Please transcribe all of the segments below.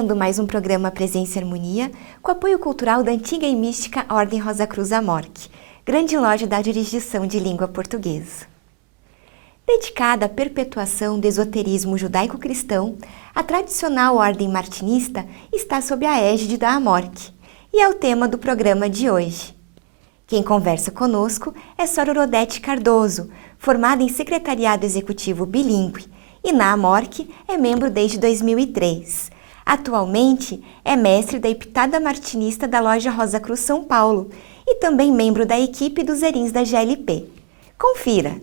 iniciando mais um programa Presença e Harmonia, com apoio cultural da antiga e mística Ordem Rosa Cruz Amorque, grande loja da jurisdição de língua portuguesa. Dedicada à perpetuação do esoterismo judaico-cristão, a tradicional Ordem Martinista está sob a égide da Amorque, e é o tema do programa de hoje. Quem conversa conosco é Sra. Odete Cardoso, formada em Secretariado Executivo Bilíngue, e na Amorque é membro desde 2003. Atualmente é mestre da Heptada Martinista da loja Rosa Cruz São Paulo e também membro da equipe dos Zerins da GLP. Confira!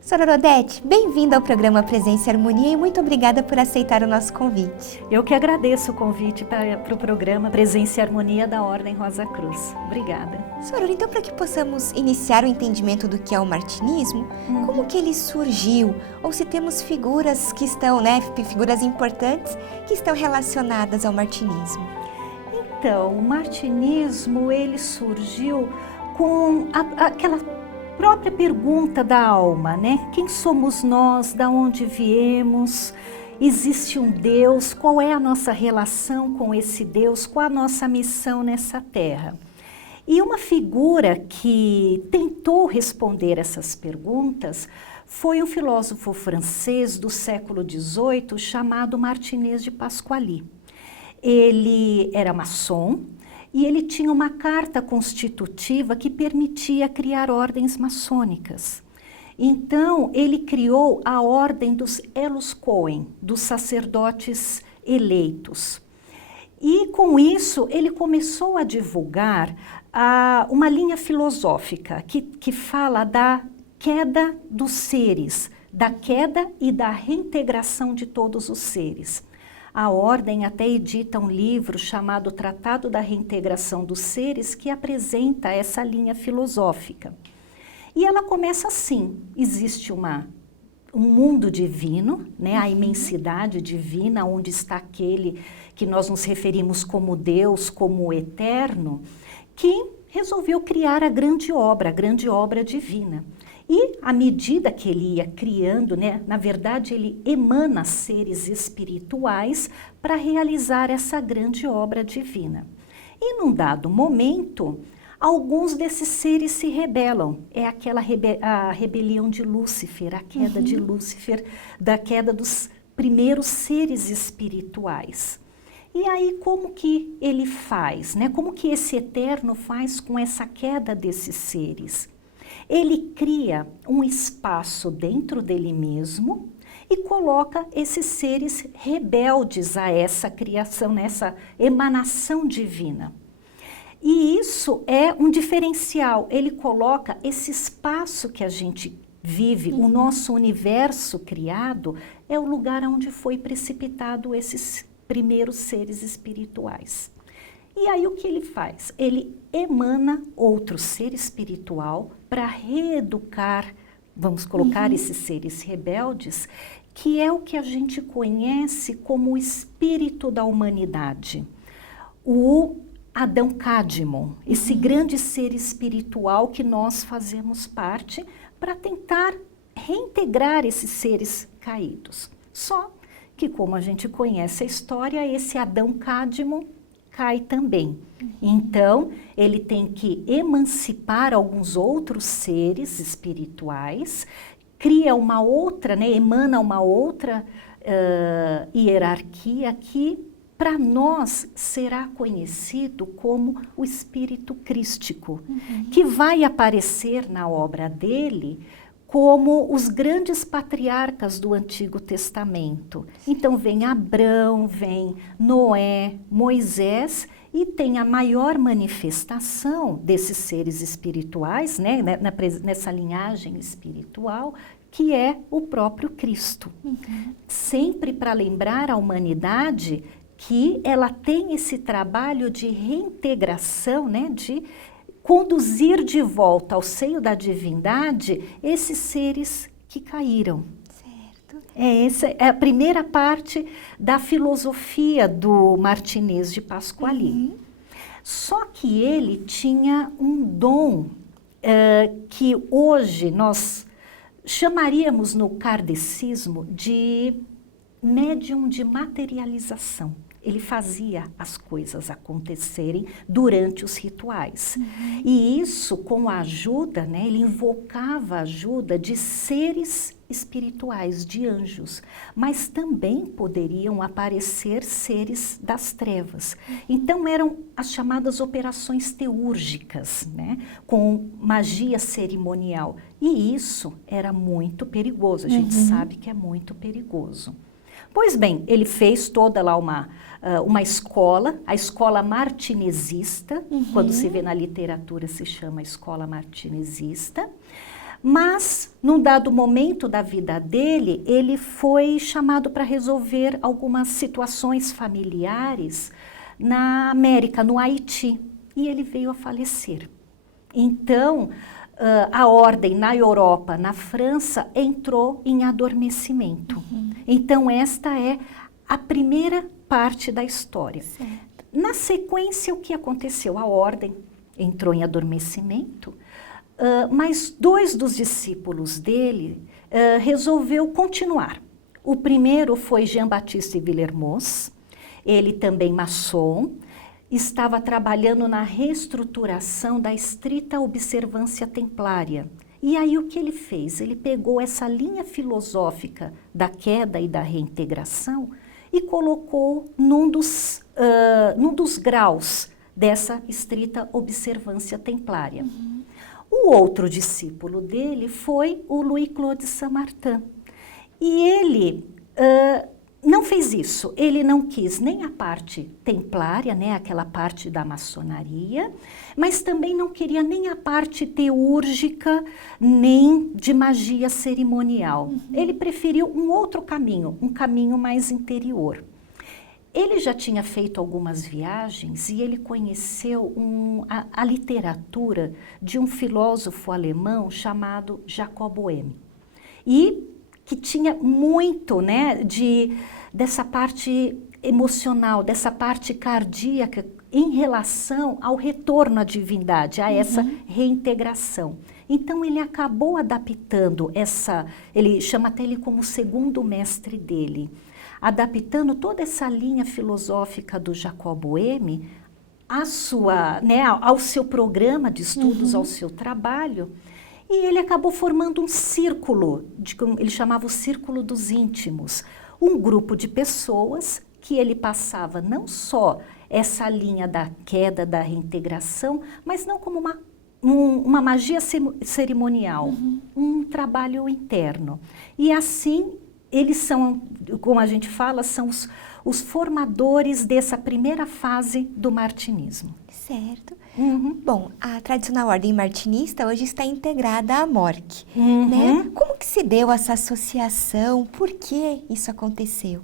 Sra. Odete, bem-vinda ao programa Presença e Harmonia e muito obrigada por aceitar o nosso convite. Eu que agradeço o convite para o programa Presença e Harmonia da Ordem Rosa Cruz. Obrigada. Sra. Então, para que possamos iniciar o entendimento do que é o martinismo, como que ele surgiu? Ou se temos figuras que estão, figuras importantes que estão relacionadas ao martinismo? Então, o martinismo, ele surgiu com aquela própria pergunta da alma, né? Quem somos nós? Da onde viemos? Existe um Deus? Qual é a nossa relação com esse Deus? Qual a nossa missão nessa terra? E uma figura que tentou responder essas perguntas foi um filósofo francês do século XVIII chamado Martinez de Pasqually. Ele era maçom e ele tinha uma carta constitutiva que permitia criar ordens maçônicas. Então, ele criou a ordem dos Elos Cohen, dos sacerdotes eleitos. E com isso, ele começou a divulgar uma linha filosófica que fala da queda dos seres, da queda e da reintegração de todos os seres. A Ordem até edita um livro chamado Tratado da Reintegração dos Seres, que apresenta essa linha filosófica. E ela começa assim: existe um mundo divino, né, a imensidade divina, onde está aquele que nós nos referimos como Deus, como o Eterno, que resolveu criar a grande obra divina. E à medida que ele ia criando, né, na verdade ele emana seres espirituais para realizar essa grande obra divina. E num dado momento, alguns desses seres se rebelam. É aquela a rebelião de Lúcifer, a queda de Lúcifer, da queda dos primeiros seres espirituais. E aí como que ele faz, né? Como que esse Eterno faz com essa queda desses seres? Ele cria um espaço dentro dele mesmo e coloca esses seres rebeldes a essa criação, nessa emanação divina. E isso é um diferencial. Ele coloca esse espaço que a gente vive, o nosso universo criado, é o lugar onde foi precipitado esses primeiros seres espirituais. E aí o que ele faz? Ele emana outro ser espiritual para reeducar, vamos colocar esses seres rebeldes, que é o que a gente conhece como o espírito da humanidade. O Adão Cadmon, esse grande ser espiritual que nós fazemos parte para tentar reintegrar esses seres caídos. Só que, como a gente conhece a história, esse Adão Cadmon cai também. Então, ele tem que emancipar alguns outros seres espirituais, cria uma outra, né, emana uma outra hierarquia que, para nós, será conhecido como o espírito crístico, que vai aparecer na obra dele como os grandes patriarcas do Antigo Testamento. Então vem Abrão, vem Noé, Moisés, e tem a maior manifestação desses seres espirituais, né, nessa linhagem espiritual, que é o próprio Cristo. Sempre para lembrar a humanidade que ela tem esse trabalho de reintegração, né, de conduzir de volta ao seio da divindade esses seres que caíram. Certo. Essa é a primeira parte da filosofia do Martinez de Pasqually. Só que ele tinha um dom que hoje nós chamaríamos no kardecismo de médium de materialização. Ele fazia as coisas acontecerem durante os rituais. E isso com a ajuda, né, ele invocava a ajuda de seres espirituais, de anjos, mas também poderiam aparecer seres das trevas. Então eram as chamadas operações teúrgicas, né, com magia cerimonial. E isso era muito perigoso, a gente sabe que é muito perigoso. Pois bem, ele fez toda lá uma escola, a escola martinesista, quando se vê na literatura se chama escola martinesista, mas num dado momento da vida dele, ele foi chamado para resolver algumas situações familiares na América, no Haiti, e ele veio a falecer. Então, a ordem na Europa, na França, entrou em adormecimento. Então, esta é a primeira parte da história. Certo. Na sequência, o que aconteceu? A ordem entrou em adormecimento, mas 2 dos discípulos dele resolveu continuar. O primeiro foi Jean-Baptiste Villermoz, ele também maçom, estava trabalhando na reestruturação da estrita observância templária. E aí o que ele fez? Ele pegou essa linha filosófica da queda e da reintegração e colocou num dos graus dessa estrita observância templária. O outro discípulo dele foi o Louis-Claude Saint-Martin. E ele não fez isso, ele não quis nem a parte templária, né, aquela parte da maçonaria, mas também não queria nem a parte teúrgica, nem de magia cerimonial. Ele preferiu um outro caminho, um caminho mais interior. Ele já tinha feito algumas viagens e ele conheceu a literatura de um filósofo alemão chamado Jacob Böhme. E que tinha muito, né, dessa parte emocional, dessa parte cardíaca em relação ao retorno à divindade, a essa reintegração. Então ele acabou adaptando ele chama até ele como o segundo mestre dele, adaptando toda essa linha filosófica do Jacob Böhme ao seu programa de estudos, ao seu trabalho. E ele acabou formando um círculo, ele chamava o Círculo dos Íntimos, um grupo de pessoas que ele passava não só essa linha da queda, da reintegração, mas não como uma magia cerimonial, um trabalho interno. E assim, eles são, como a gente fala, são os formadores dessa primeira fase do martinismo. Certo. Bom, a tradicional ordem martinista hoje está integrada à MORC, né? Como que se deu essa associação? Por que isso aconteceu?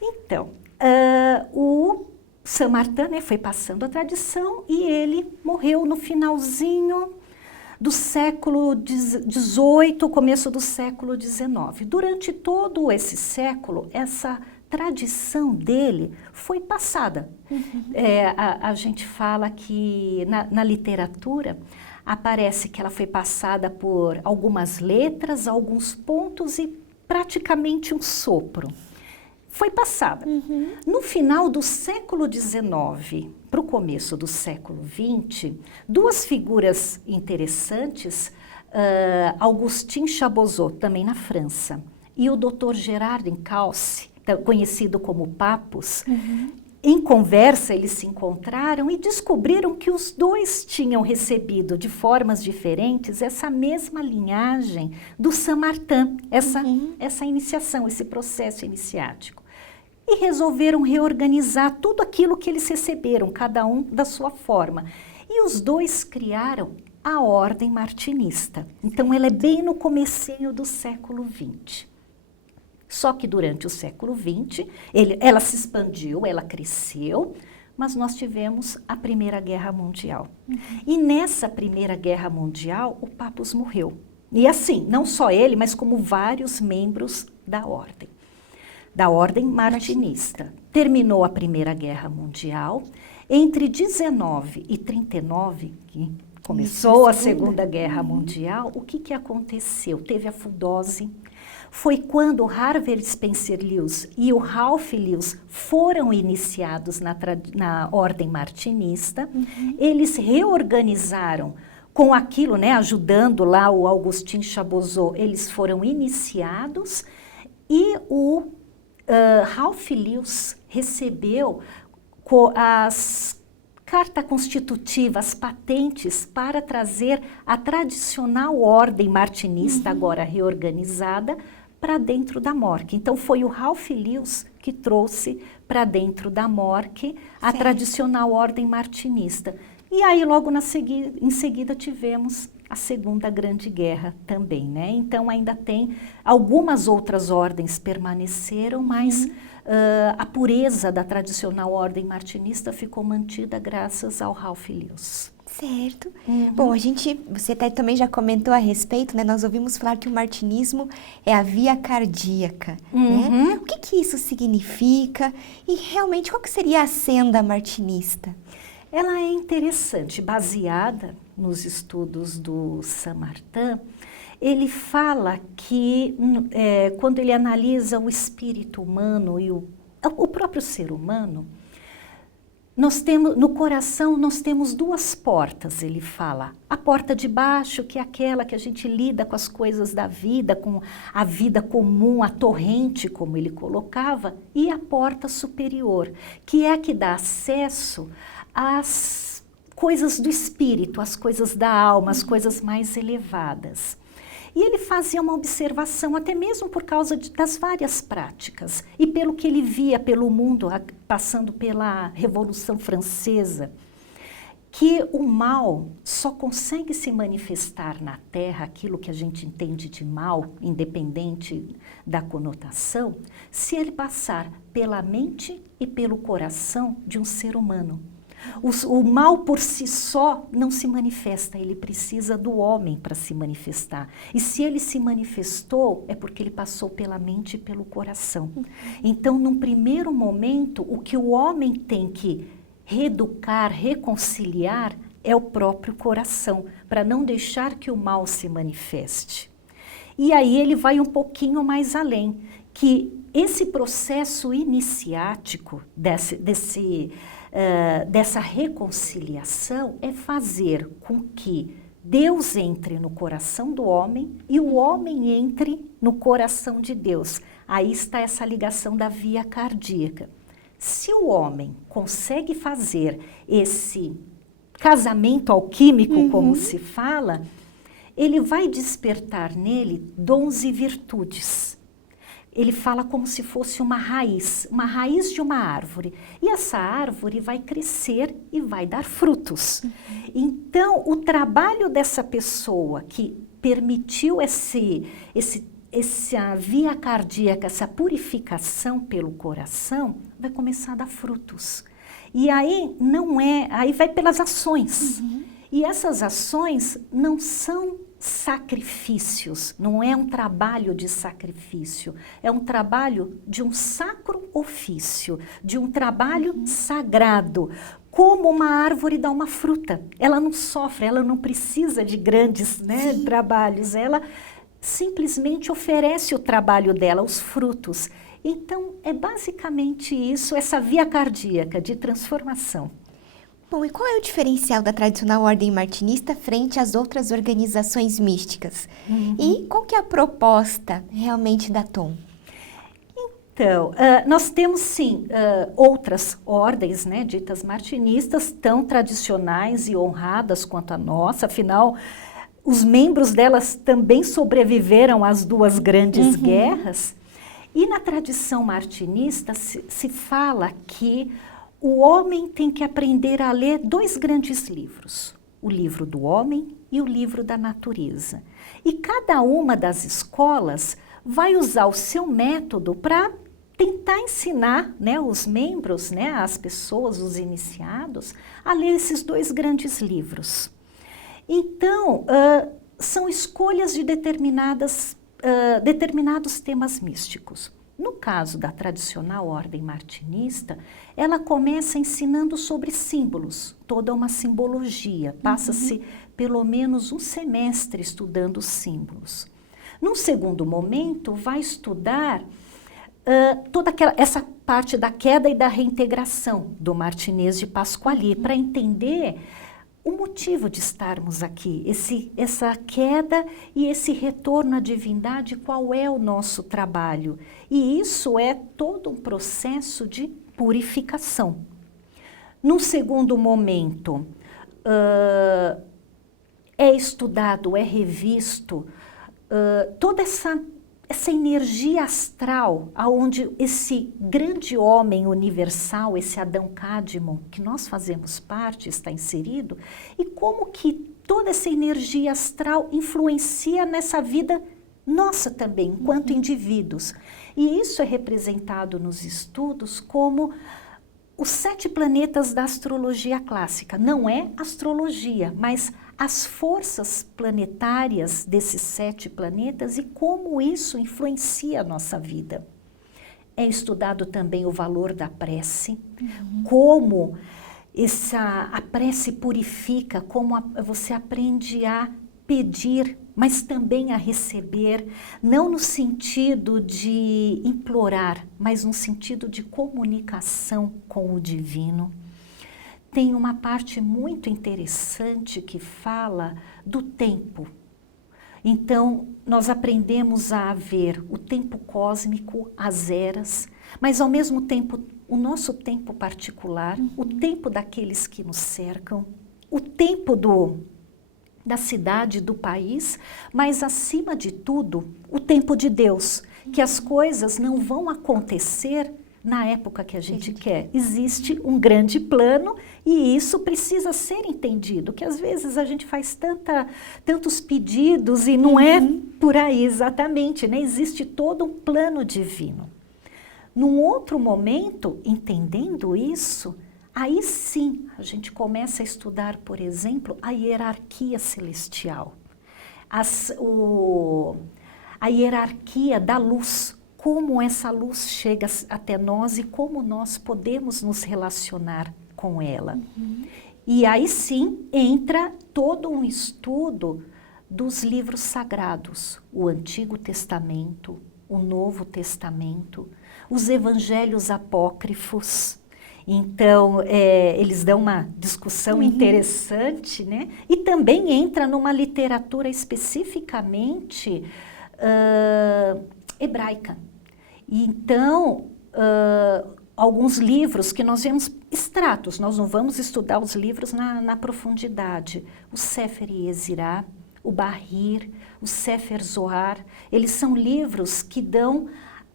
Então, o Saint-Martin, né, foi passando a tradição e ele morreu no finalzinho do século XVIII, começo do século XIX. Durante todo esse século, essa tradição dele foi passada. A gente fala que na literatura aparece que ela foi passada por algumas letras, alguns pontos e praticamente um sopro. Foi passada. No final do século XIX para o começo do século XX, 2 figuras interessantes, Augustin Chabozot, também na França, e o Dr. Gerard Encausse, conhecido como Papus, em conversa eles se encontraram e descobriram que os 2 tinham recebido de formas diferentes essa mesma linhagem do Saint-Martin, essa iniciação, esse processo iniciático. E resolveram reorganizar tudo aquilo que eles receberam, cada um da sua forma. E os 2 criaram a ordem martinista. Então ela é bem no comecinho do século XX. Só que durante o século XX, ela se expandiu, ela cresceu, mas nós tivemos a Primeira Guerra Mundial. E nessa Primeira Guerra Mundial, o Papus morreu. E assim, não só ele, mas como vários membros da ordem martinista. Terminou a Primeira Guerra Mundial. Entre 19 e 39, Começou a Segunda Guerra Mundial, o que aconteceu? Teve a Fudose. Foi quando o Harvey Spencer Lewis e o Ralph Lewis foram iniciados na Ordem Martinista. Eles reorganizaram com aquilo, né, ajudando lá o Augustin Chabozot, eles foram iniciados e o Ralph Lewis recebeu as carta constitutiva, as patentes para trazer a tradicional ordem martinista, agora reorganizada, para dentro da MORC. Então foi o Ralph Lewis que trouxe para dentro da MORC a tradicional ordem martinista. E aí logo em seguida tivemos a Segunda Grande Guerra também, né? Então ainda tem algumas outras ordens permaneceram, mas a pureza da tradicional ordem martinista ficou mantida graças ao Ralph Lewis. Certo. Bom, você até também já comentou a respeito, né? Nós ouvimos falar que o martinismo é a via cardíaca, né? O que isso significa e realmente qual que seria a senda martinista? Ela é interessante, baseada nos estudos do Saint-Martin. Ele fala que quando ele analisa o espírito humano e o próprio ser humano, no coração nós temos duas portas, ele fala. A porta de baixo, que é aquela que a gente lida com as coisas da vida, com a vida comum, a torrente, como ele colocava, e a porta superior, que é a que dá acesso às coisas do espírito, às coisas da alma, às coisas mais elevadas. E ele fazia uma observação, até mesmo por causa das várias práticas, e pelo que ele via pelo mundo, passando pela Revolução Francesa, que o mal só consegue se manifestar na Terra, aquilo que a gente entende de mal, independente da conotação, se ele passar pela mente e pelo coração de um ser humano. O mal por si só não se manifesta, ele precisa do homem para se manifestar. E se ele se manifestou, é porque ele passou pela mente e pelo coração. Então, num primeiro momento, o que o homem tem que reeducar, reconciliar, é o próprio coração, para não deixar que o mal se manifeste. E aí ele vai um pouquinho mais além, que esse processo iniciático dessa reconciliação é fazer com que Deus entre no coração do homem e o homem entre no coração de Deus. Aí está essa ligação da via cardíaca. Se o homem consegue fazer esse casamento alquímico, como se fala, ele vai despertar nele dons e virtudes. Ele fala como se fosse uma raiz de uma árvore. E essa árvore vai crescer e vai dar frutos. Então, o trabalho dessa pessoa que permitiu essa via cardíaca, essa purificação pelo coração, vai começar a dar frutos. E aí aí vai pelas ações. E essas ações não são sacrifícios, não é um trabalho de sacrifício, é um trabalho de um sacro ofício, de um trabalho sagrado, como uma árvore dá uma fruta. Ela não sofre, ela não precisa de grandes trabalhos, ela simplesmente oferece o trabalho dela, os frutos. Então, é basicamente isso, essa via cardíaca de transformação. Bom, e qual é o diferencial da tradicional ordem martinista frente às outras organizações místicas? E qual que é a proposta realmente da TOM? Então, nós temos sim outras ordens, né, ditas martinistas, tão tradicionais e honradas quanto a nossa, afinal, os membros delas também sobreviveram às duas grandes guerras. E na tradição martinista se fala que o homem tem que aprender a ler dois grandes livros, o livro do homem e o livro da natureza. E cada uma das escolas vai usar o seu método para tentar ensinar, né, os membros, né, as pessoas, os iniciados, a ler esses dois grandes livros. Então, são escolhas de determinados temas místicos. No caso da tradicional ordem martinista, ela começa ensinando sobre símbolos, toda uma simbologia. Passa-se pelo menos um semestre estudando os símbolos. Num segundo momento, vai estudar toda essa parte da queda e da reintegração do Martinez de Pasquali, para entender o motivo de estarmos aqui, essa queda e esse retorno à divindade, qual é o nosso trabalho. E isso é todo um processo de purificação. Num segundo momento, é estudado, é revisto toda essa energia astral, aonde esse grande homem universal, esse Adão Cadmon, que nós fazemos parte, está inserido, e como que toda essa energia astral influencia nessa vida nossa também, enquanto indivíduos. E isso é representado nos estudos como os 7 planetas da astrologia clássica. Não é astrologia, mas as forças planetárias desses 7 planetas e como isso influencia a nossa vida. É estudado também o valor da prece, como a prece purifica, como você aprende a pedir, mas também a receber, não no sentido de implorar, mas no sentido de comunicação com o divino. Tem uma parte muito interessante que fala do tempo. Então, nós aprendemos a ver o tempo cósmico, as eras, mas ao mesmo tempo o nosso tempo particular, o tempo daqueles que nos cercam, o tempo da cidade, do país, mas acima de tudo, o tempo de Deus, que as coisas não vão acontecer na época que a gente quer. Existe um grande plano e isso precisa ser entendido, que às vezes a gente faz tantos pedidos e não é por aí exatamente, né? Existe todo um plano divino. Num outro momento, entendendo isso, aí sim a gente começa a estudar, por exemplo, a hierarquia celestial, a hierarquia da luz, como essa luz chega até nós e como nós podemos nos relacionar com ela. E aí sim entra todo um estudo dos livros sagrados, o Antigo Testamento, o Novo Testamento, os evangelhos apócrifos. Então, eles dão uma discussão interessante, né? E também entra numa literatura especificamente hebraica. Então, alguns livros que nós vemos extratos, nós não vamos estudar os livros na profundidade. O Sefer Yezirah, o Bahir, o Sefer Zohar, eles são livros que dão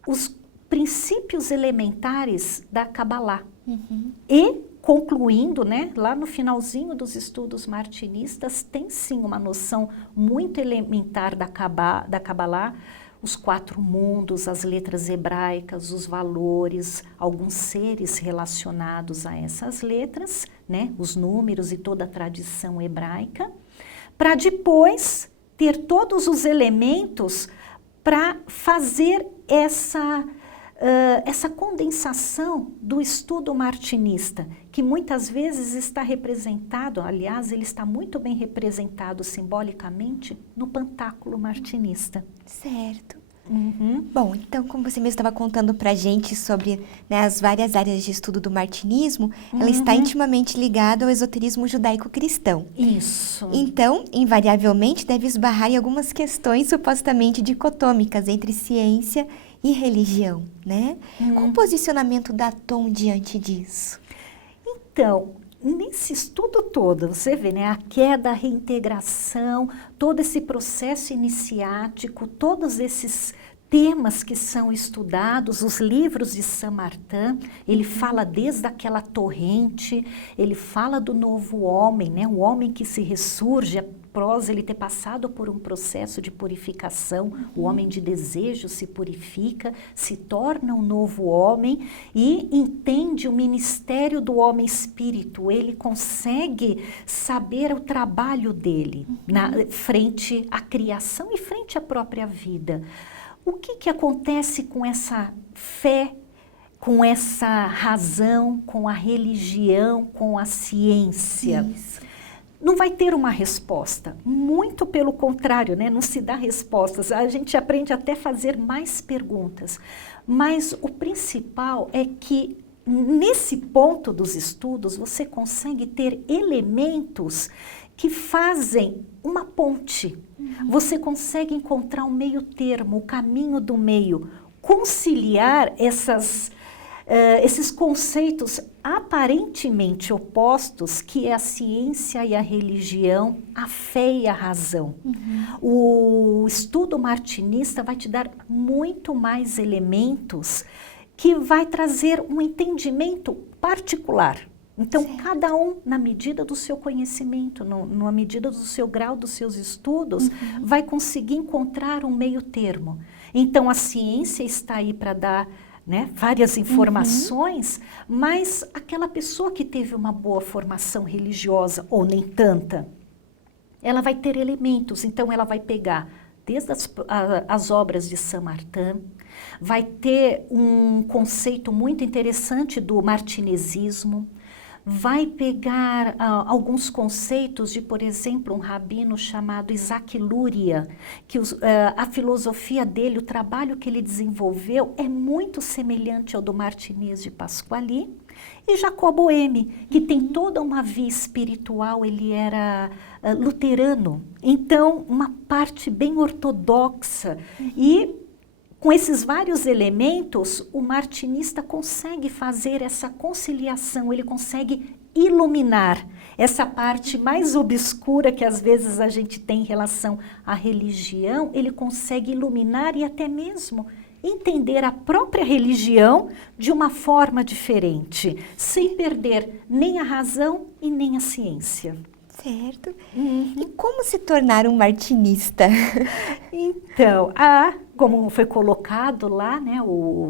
os princípios elementares da Kabbalah. E, concluindo, né, lá no finalzinho dos estudos martinistas, tem sim uma noção muito elementar da Kabbalah, os 4 mundos, as letras hebraicas, os valores, alguns seres relacionados a essas letras, né, os números e toda a tradição hebraica, para depois ter todos os elementos para fazer essa condensação do estudo martinista, que muitas vezes está representado, aliás, ele está muito bem representado simbolicamente no Pantáculo martinista. Certo. Bom, então, como você mesmo estava contando para a gente sobre, né, as várias áreas de estudo do martinismo, ela está intimamente ligada ao esoterismo judaico-cristão. Isso. Então, invariavelmente, deve esbarrar em algumas questões supostamente dicotômicas entre ciência e religião, né? Qual o posicionamento da Thom diante disso? Então, nesse estudo todo, você vê, né, a queda, a reintegração, todo esse processo iniciático, todos esses temas que são estudados, os livros de Saint-Martin, ele fala desde aquela torrente, ele fala do novo homem, né, o homem que se ressurge após ele ter passado por um processo de purificação, o homem de desejo se purifica, se torna um novo homem e entende o ministério do homem espírito, ele consegue saber o trabalho dele frente à criação e frente à própria vida. O que acontece com essa fé, com essa razão, com a religião, com a ciência? Isso. Não vai ter uma resposta, muito pelo contrário, né? Não se dá respostas, a gente aprende até a fazer mais perguntas. Mas o principal é que nesse ponto dos estudos você consegue ter elementos que fazem uma ponte. Você consegue encontrar um meio termo, o caminho do meio, conciliar esses conceitos aparentemente opostos, que é a ciência e a religião, a fé e a razão. O estudo martinista vai te dar muito mais elementos que vai trazer um entendimento particular. Então, cada um, na medida do seu conhecimento, na medida do seu grau, dos seus estudos, vai conseguir encontrar um meio termo. Então, a ciência está aí para dar, né, várias informações, mas aquela pessoa que teve uma boa formação religiosa, ou nem tanta, ela vai ter elementos. Então, ela vai pegar desde as obras de Saint-Martin, vai ter um conceito muito interessante do martinesismo, vai pegar alguns conceitos de, por exemplo, um rabino chamado Isaac Luria, que a filosofia dele, o trabalho que ele desenvolveu é muito semelhante ao do Martinez de Pasquali, e Jacob Boehme, que tem toda uma via espiritual, ele era luterano, então uma parte bem ortodoxa, e com esses vários elementos, o martinista consegue fazer essa conciliação, ele consegue iluminar essa parte mais obscura que às vezes a gente tem em relação à religião, ele consegue iluminar e até mesmo entender a própria religião de uma forma diferente, sem perder nem a razão e nem a ciência. Certo. E como se tornar um martinista? Então, como foi colocado lá, né,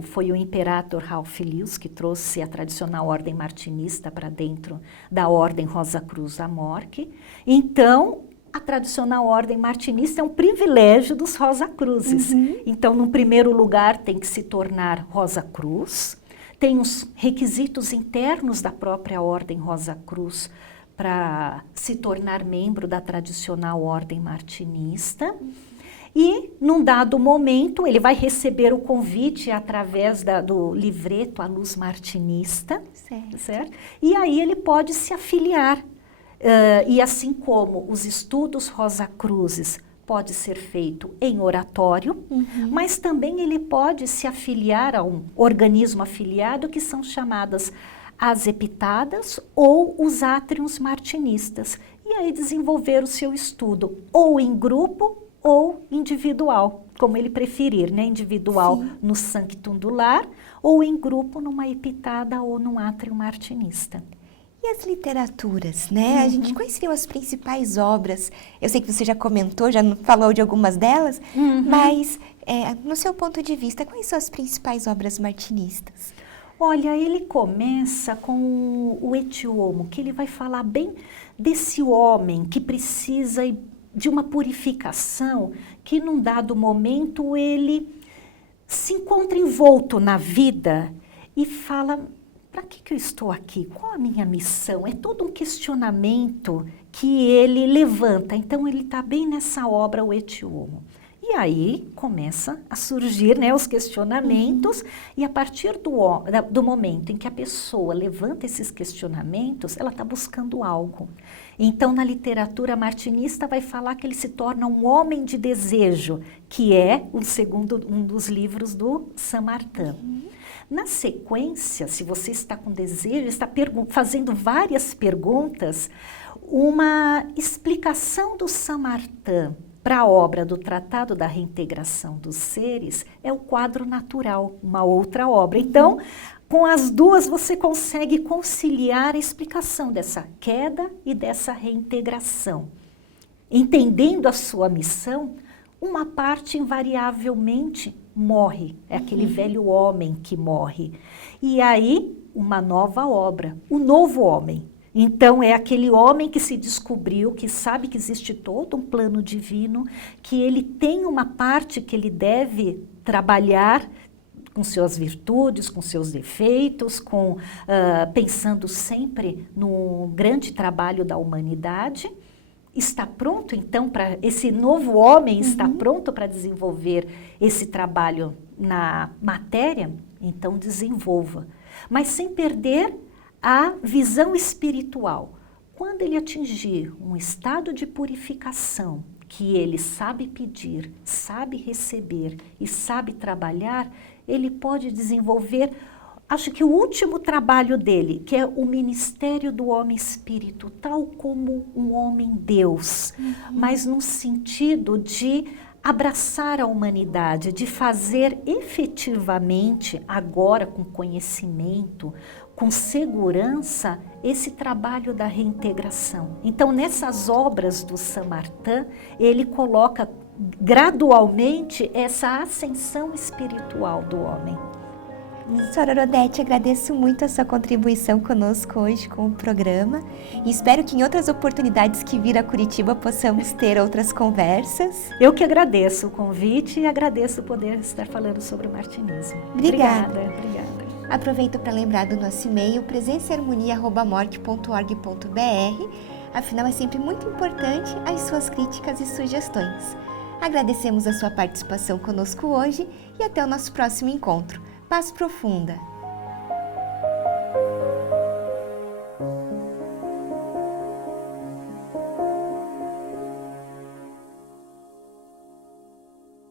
foi o imperador Ralph Lewis que trouxe a tradicional ordem martinista para dentro da ordem Rosa Cruz Amorque. Então, a tradicional ordem martinista é um privilégio dos Rosa Cruzes. Então, no primeiro lugar, tem que se tornar Rosa Cruz. Tem os requisitos internos da própria ordem Rosa Cruz para se tornar membro da tradicional ordem martinista. E, num dado momento, ele vai receber o convite através do livreto A Luz Martinista, certo? E aí ele pode se afiliar. E assim como os estudos Rosa Cruzes pode ser feito em oratório, mas também ele pode se afiliar a um organismo afiliado que são chamadas as epitadas ou os átrios martinistas. E aí desenvolver o seu estudo ou em grupo ou individual, como ele preferir, né? Individual no sanctum do lar ou em grupo numa epitada ou num átrio martinista. E as literaturas, né? Quais seriam as principais obras? Eu sei que você já comentou, já falou de algumas delas, mas no seu ponto de vista, quais são as principais obras martinistas? Olha, ele começa com o Etiomo, que ele vai falar bem desse homem que precisa de uma purificação, que num dado momento ele se encontra envolto na vida e fala: para que eu estou aqui? Qual a minha missão? É todo um questionamento que ele levanta. Então ele está bem nessa obra, o Etiomo. E aí começa a surgir, né, os questionamentos, e a partir do momento em que a pessoa levanta esses questionamentos, ela está buscando algo. Então, na literatura martinista vai falar que ele se torna um homem de desejo, que é um dos livros do Saint-Martin. Na sequência, se você está com desejo, está fazendo várias perguntas, uma explicação do Saint-Martin para a obra do Tratado da Reintegração dos Seres é o Quadro Natural, uma outra obra. Então, com as duas você consegue conciliar a explicação dessa queda e dessa reintegração. Entendendo a sua missão, uma parte invariavelmente morre, é aquele velho homem que morre. E aí, uma nova obra, o novo homem, Então, é aquele homem que se descobriu, que sabe que existe todo um plano divino, que ele tem uma parte que ele deve trabalhar com suas virtudes, com seus defeitos, pensando sempre no grande trabalho da humanidade. Está pronto, então, para esse novo homem, está pronto para desenvolver esse trabalho na matéria? Então, desenvolva. Mas sem perder a visão espiritual. Quando ele atingir um estado de purificação, que ele sabe pedir, sabe receber e sabe trabalhar, ele pode desenvolver, acho que o último trabalho dele, que é o ministério do homem espírito, tal como um homem Deus, mas no sentido de abraçar a humanidade, de fazer efetivamente, agora com conhecimento, com segurança, esse trabalho da reintegração. Então, nessas obras do Samartã, ele coloca gradualmente essa ascensão espiritual do homem. Senhora Odete, agradeço muito a sua contribuição conosco hoje com o programa e espero que em outras oportunidades que vir a Curitiba possamos ter outras conversas. Eu que agradeço o convite e agradeço poder estar falando sobre o martinismo. Obrigada. Obrigada. Aproveito para lembrar do nosso e-mail presençaharmonia@morte.org.br. Afinal, é sempre muito importante as suas críticas e sugestões. Agradecemos a sua participação conosco hoje e até o nosso próximo encontro. Paz profunda!